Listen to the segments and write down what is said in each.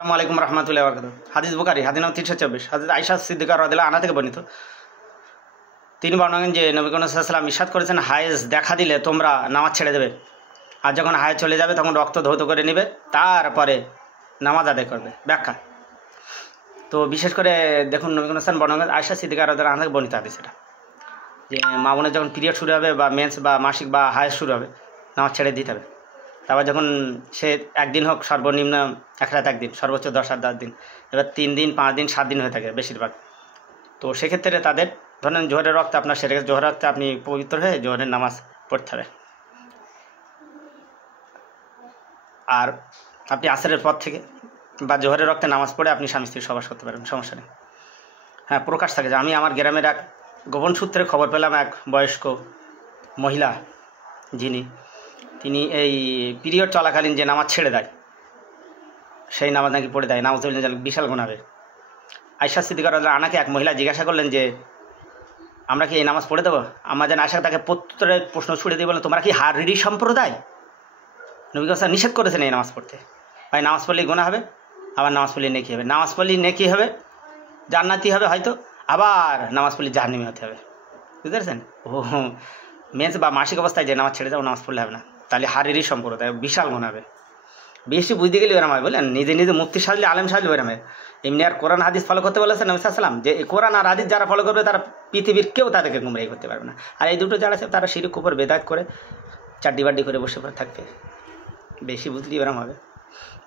আসসালামু আলাইকুম রহমতুল্লাহি ওয়া বারাকাতুহু। হাদিস বুখারী হাদিস নং 324 হযরত আয়েশা সিদ্দিকা রাদিয়াল্লাহু আনহা থেকে বর্ণিত। তিনি বর্ণনা যে নবী করিম সাল্লাল্লাহু আলাইহি ওয়াসাল্লাম ইরশাদ করেছেন, হায়েজ দেখা দিলে তোমরা নামাজ ছেড়ে দেবে, আর যখন হায়েজ চলে যাবে তখন রক্ত ধৌত করে নেবে, তারপরে নামাজ আদায় করবে। ব্যাখ্যা। তো বিশেষ করে দেখুন নবী করিম সাল্লাল্লাহু আলাইহি ওয়াসাল্লাম আয়েশা সিদ্দিকা রাদিয়াল্লাহু আনহা থেকে বর্ণিত হাদিস এটা, যে মা বোনের যখন পিরিয়ড শুরু হবে বা মেন্স বা মাসিক বা হায়েজ শুরু হবে, নামাজ ছেড়ে দিতে হবে। তারপর যখন সে একদিন হোক, সর্বনিম্ন এক রাত একদিন, সর্বোচ্চ 10 আর 10 দিন, এবার 3 দিন 5 দিন 7 দিন হয়ে থাকে বেশিরভাগ। তো সেক্ষেত্রে তাদের ধরেন জোহরের রক্ত আপনার সেরে গেছে, জোহরের রক্তে আপনি পবিত্র হয়ে জোহরের নামাজ পড়তে হবে। আর আপনি আসরের পর থেকে বা জোহরের রক্তে নামাজ পড়ে আপনি স্বামী স্ত্রী সবাস করতে পারবেন, সমস্যা নেই। হ্যাঁ, প্রকাশ থাকে যে আমি আমার গ্রামের এক গোপন সূত্রে খবর পেলাম, এক বয়স্ক মহিলা তিনি এই পিরিয়ড চলাকালীন যে নামাজ ছেড়ে দেয়, সেই নামাজ নাকি পড়ে দেয়, নামাজ বিশাল গুনাহ। আয়েশা সিদ্দিকা রাদিয়াল্লাহু আনহাকে এক মহিলা জিজ্ঞাসা করলেন যে আমরা কি এই নামাজ পড়ে দেবো? আমরা যেন আয়েশা তাকে প্রত্যেকের প্রশ্ন ছুড়ে দিয়ে বলেন, তোমরা কি হারিরি সম্প্রদায়? নবী সাল্লাল্লাহু নিষেধ করেছেন এই নামাজ পড়তে। ভাই, নামাজ পড়লেই গুনাহ হবে, আবার নামাজ পড়লে নেকি হবে, নামাজ পড়লেই নেকি হবে, জান্নাতি হবে হয়তো, আবার নামাজ পড়লে জাহান্নামী হতে হবে। বুঝতে পেরেছেন? মেন্স বা মাসিক অবস্থায় যে নামাজ ছেড়ে যাও, নামাজ পড়লে হবে না, তাহলে হারিরি সম্প্রদায়, বিশাল গুনাহ হবে। বেশি বুঝতে গেলে ওরা বলেন নিজে নিজে মুফতি সাজলে, আলেম সাজলে ওরা এমনি। আর কোরআন হাদিস ফলো করতে বলেছেন নবী সাল্লাল্লাহু আলাইহি ওয়াসাল্লাম, যে এই কোরআন আর হাদিস যারা ফলো করবে তারা পৃথিবীর কেউ তাদেরকে গুমরাহি করতে পারবে না। আর এই দুটো যারা আছে তারা শিরক কুফর বেদাত করে চাড্ডি বাড্ডি করে বসে পড়ে থাকবে। বেশি বুঝলি এরকম হবে।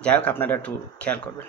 যাই হোক, আপনারা একটু খেয়াল করবেন।